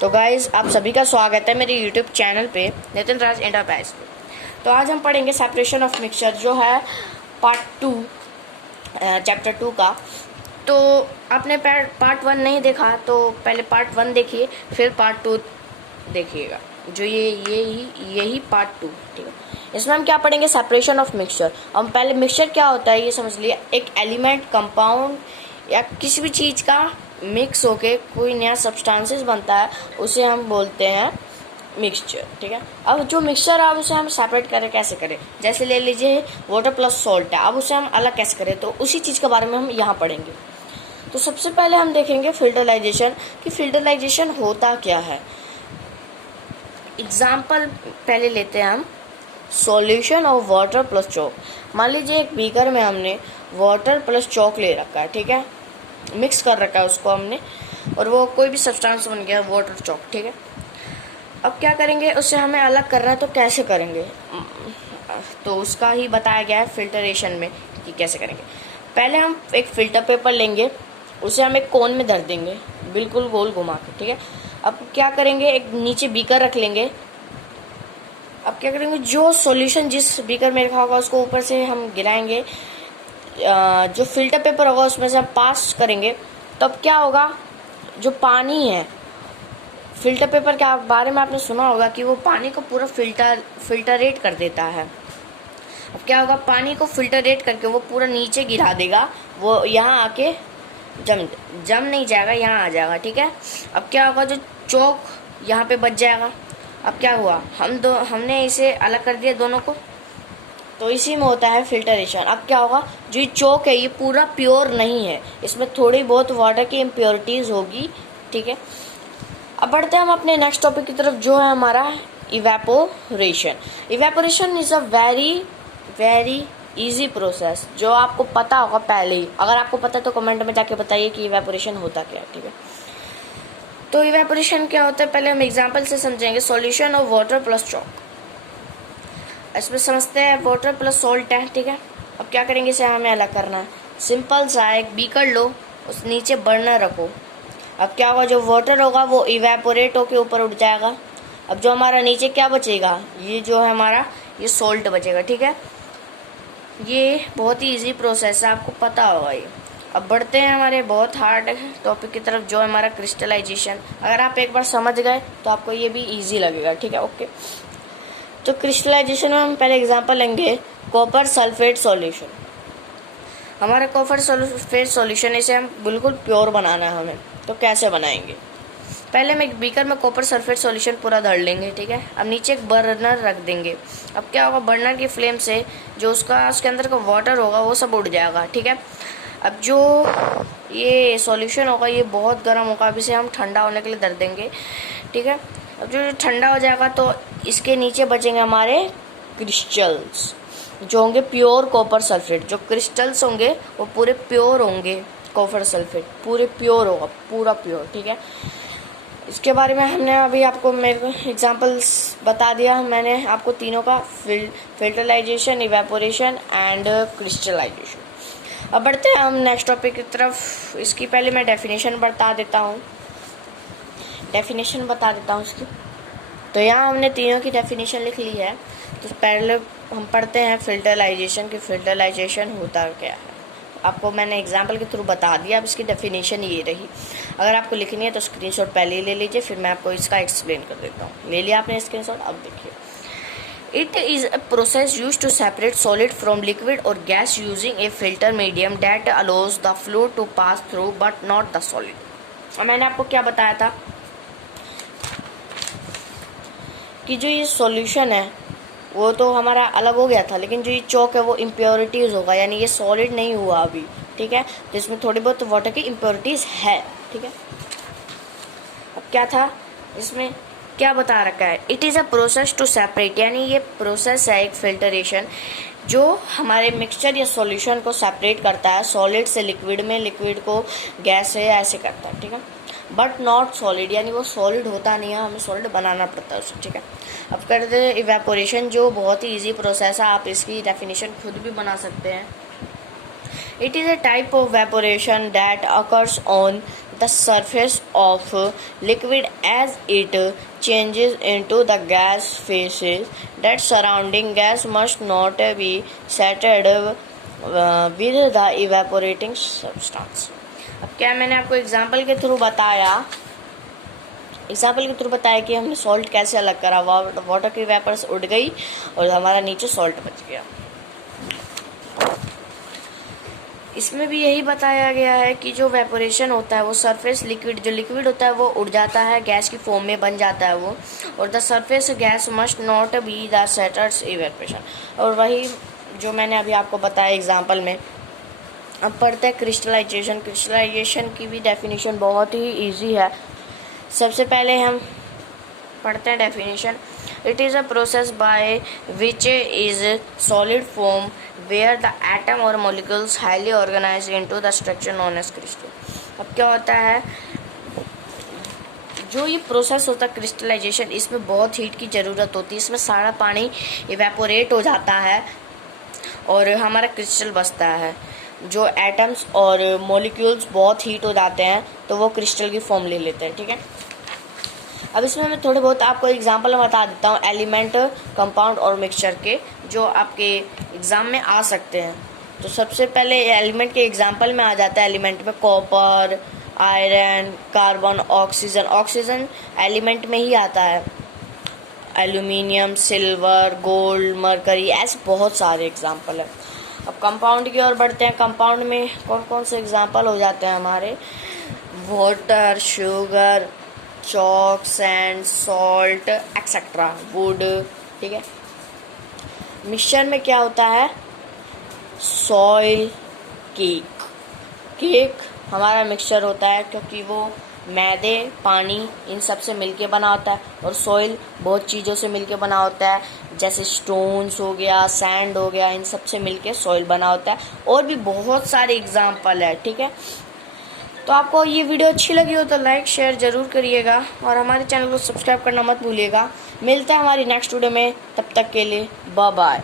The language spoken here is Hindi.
तो गाइज़ आप सभी का स्वागत है मेरे यूट्यूब चैनल पे नितिन राज एंटरप्राइज पे। तो आज हम पढ़ेंगे सेपरेशन ऑफ मिक्सचर जो है पार्ट 2 चैप्टर 2 का। तो आपने पार्ट 1 नहीं देखा तो पहले पार्ट 1 देखिए, फिर पार्ट 2 देखिएगा, जो यही पार्ट 2। ठीक है, इसमें हम क्या पढ़ेंगे? Separation of mixture. हम पहले मिक्सचर क्या होता है ये समझ लिए। एक एलिमेंट, कंपाउंड या किसी भी चीज़ का मिक्स होके कोई नया सब्सटेंसेस बनता है, उसे हम बोलते हैं मिक्सचर। ठीक है, अब जो मिक्सचर है उसे हम सेपरेट करें, कैसे करें? जैसे ले लीजिए वाटर प्लस सॉल्ट है, अब उसे हम अलग कैसे करें, तो उसी चीज़ के बारे में हम यहाँ पढ़ेंगे। तो सबसे पहले हम देखेंगे फिल्टराइजेशन, कि फिल्टराइजेशन होता क्या है। एग्जाम्पल पहले लेते हैं हम, solution of water plus chalk. मान लीजिए एक बीकर में हमने वाटर प्लस चॉक ले रखा है, ठीक है, मिक्स कर रखा है उसको हमने, और वो कोई भी सब्सटेंस बन गया वाटर चॉक। ठीक है, अब क्या करेंगे, उससे हमें अलग करना है, तो कैसे करेंगे? तो उसका ही बताया गया है फिल्टरेशन में कि कैसे करेंगे। पहले हम एक फिल्टर पेपर लेंगे, उसे हम एक कोन में धर देंगे, बिल्कुल गोल घुमा के। ठीक है, अब क्या करेंगे, एक नीचे बीकर रख लेंगे। अब क्या करेंगे, जो सॉल्यूशन जिस बीकर में रखा होगा उसको ऊपर से हम गिराएंगे, जो फिल्टर पेपर होगा उसमें से हम पास करेंगे। तब क्या होगा, जो पानी है, फिल्टर पेपर के बारे में आपने सुना होगा कि वो पानी को पूरा फिल्टरेट कर देता है। अब क्या होगा, पानी को फिल्टरेट करके वो पूरा नीचे गिरा देगा, वो यहाँ आके जम नहीं जाएगा, यहाँ आ जाएगा। ठीक है, अब क्या होगा, जो चौक यहाँ पे बच जाएगा। अब क्या हुआ, हमने इसे अलग कर दिया दोनों को, तो इसी में होता है फिल्टरेशन। अब क्या होगा, जो ये चौक है ये पूरा प्योर नहीं है, इसमें थोड़ी बहुत वाटर की इम्प्योरिटीज़ होगी। ठीक है, अब बढ़ते हैं हम अपने नेक्स्ट टॉपिक की तरफ, जो है हमारा evaporation. Evaporation is a very easy process, जो आपको पता होगा पहले ही। अगर आपको पता है तो कमेंट में जाके बताइए कि इवेपोरेशन होता क्या है। ठीक है, तो इवेपोरेशन क्या होता है, पहले हम एग्जाम्पल से समझेंगे। Solution of water plus chalk, इसमें समझते हैं वाटर प्लस सॉल्ट है। ठीक है, अब क्या करेंगे, इसे हमें अलग करना है। सिंपल सा, एक बीकर लो, उस नीचे बर्नर रखो। अब क्या होगा, जो वाटर होगा वो इवेपोरेट होके ऊपर उठ जाएगा। अब जो हमारा नीचे क्या बचेगा, ये जो है हमारा ये सॉल्ट बचेगा। ठीक है, ये बहुत ही इजी प्रोसेस है, आपको पता होगा ये। अब बढ़ते हैं हमारे बहुत हार्ड टॉपिक की तरफ, जो है हमारा क्रिस्टलाइजेशन। अगर आप एक बार समझ गए तो आपको ये भी इजी लगेगा। ठीक है, ओके। तो क्रिस्टलाइजेशन में हम पहले एग्जांपल लेंगे, कॉपर सल्फेट सॉल्यूशन। हमारा कॉपर सल्फेट सॉल्यूशन, इसे हम बिल्कुल प्योर बनाना है हमें, तो कैसे बनाएंगे? पहले हम एक बीकर में कॉपर सल्फेट सॉल्यूशन पूरा धर लेंगे। ठीक है, अब नीचे एक बर्नर रख देंगे। अब क्या होगा, बर्नर की फ्लेम से जो उसके अंदर का वाटर होगा वो सब उड़ जाएगा। ठीक है, अब जो ये सॉल्यूशन होगा ये बहुत गर्म होगा, अब इसे हम ठंडा होने के लिए धर देंगे। ठीक है, अब जो ठंडा हो जाएगा तो इसके नीचे बचेंगे हमारे क्रिस्टल्स, जो होंगे प्योर कॉपर सल्फेट। जो क्रिस्टल्स होंगे वो पूरे प्योर होंगे, कॉपर सल्फेट पूरे प्योर होगा, पूरा प्योर। ठीक है, इसके बारे में हमने अभी आपको मेरे को एग्जांपल्स बता दिया मैंने आपको तीनों का, फिल्टराइजेशन, इवेपोरेशन एंड क्रिस्टलाइजेशन। अब बढ़ते हैं हम नेक्स्ट टॉपिक की तरफ। इसकी पहले मैं डेफिनेशन बता देता हूँ इसकी। तो यहाँ हमने तीनों की डेफिनेशन लिख ली है। तो पहले हम पढ़ते हैं फिल्टराइजेशन की, फिल्टराइजेशन होता क्या है। आपको मैंने एग्जाम्पल के थ्रू बता दिया, अब इसकी डेफिनेशन ये रही। अगर आपको लिखनी है तो स्क्रीनशॉट पहले ही ले लीजिए, फिर मैं आपको इसका एक्सप्लेन कर देता हूँ। ले लिया आपने स्क्रीनशॉट, अब देखिए। It is a process used to separate solid from liquid or gas using a filter medium that allows the fluid to pass through but not the solid. और मैंने आपको क्या बताया था कि जो ये सॉल्यूशन है वो तो हमारा अलग हो गया था, लेकिन जो ये चॉक है वो इम्प्योरिटीज़ होगा, यानी ये सॉलिड नहीं हुआ अभी। ठीक है, जिसमें थोड़ी बहुत वाटर की इम्प्योरिटीज़ है। ठीक है, अब क्या था इसमें, क्या बता रखा है, it is a process to separate, यानी ये प्रोसेस है एक फिल्टरेशन जो हमारे मिक्सचर या सॉल्यूशन को सेपरेट करता है, सॉलिड से लिक्विड में, लिक्विड को गैस से, ऐसे करता है। ठीक है, बट नॉट सॉलिड, यानी वो सॉलिड होता नहीं है, हमें सॉलिड बनाना पड़ता है उसको। ठीक है, अब करते हैं इवेपोरेशन, जो बहुत ही ईजी प्रोसेस है, आप इसकी डेफिनेशन खुद भी बना सकते हैं। It is a type of evaporation that occurs on the surface of liquid as it changes into the gas phases. That surrounding gas must not be settled with the evaporating substance. अब क्या मैंने आपको एग्जाम्पल के थ्रू बताया कि हमने सॉल्ट कैसे अलग करा. वाटर की वेपर्स उड़ गई और हमारा नीचे सॉल्ट बच गया. इसमें भी यही बताया गया है कि जो वेपोरेशन होता है वो सरफेस लिक्विड होता है वो उड़ जाता है, गैस की फॉर्म में बन जाता है वो. और the surface gas must not be the setters evaporation. और वही जो मैंने अभी आपको बताया एग्जांपल में. अब पढ़ते हैं क्रिस्टलाइजेशन की भी डेफिनेशन बहुत ही इजी है. सबसे पहले हम पढ़ते हैं definition. It is a process by which is solid form where the atom और molecules highly organize into the structure known as crystal. अब क्या होता है, जो ये प्रोसेस होता है क्रिस्टलाइजेशन, इसमें बहुत हीट की ज़रूरत होती है. इसमें सारा पानी इवेपोरेट हो जाता है और हमारा क्रिस्टल बचता है. जो एटम्स और मॉलिक्यूल्स बहुत हीट हो जाते हैं तो वो क्रिस्टल की फॉर्म ले लेते हैं. ठीक है, अब इसमें मैं थोड़े बहुत आपको एग्जांपल बता देता हूँ एलिमेंट, कंपाउंड और मिक्सचर के, जो आपके एग्ज़ाम में आ सकते हैं. तो सबसे पहले एलिमेंट के एग्जांपल में आ जाता है. एलिमेंट में copper, iron, carbon, oxygen element में ही आता है. एल्यूमिनियम, सिल्वर, गोल्ड, मरकरी, ऐसे बहुत सारे एग्जाम्पल हैं. अब कंपाउंड की ओर बढ़ते हैं. कंपाउंड में कौन कौन से एग्जाम्पल हो जाते हैं हमारे? Water, sugar, chalk, sand, salt, etcetera, would. ठीक है, मिक्सचर में क्या होता है? सॉइल, केक हमारा मिक्सचर होता है क्योंकि वो मैदे, पानी इन सब से मिलके बना होता है. और सॉइल बहुत चीज़ों से मिलके बना होता है, जैसे स्टोन्स हो गया, सैंड हो गया, इन सब से मिलके सॉइल बना होता है. और भी बहुत सारे एग्जाम्पल है. ठीक है, तो आपको ये वीडियो अच्छी लगी हो तो लाइक शेयर ज़रूर करिएगा और हमारे चैनल को सब्सक्राइब करना मत भूलिएगा. मिलते हैं हमारी नेक्स्ट वीडियो में, तब तक के लिए बाय बाय.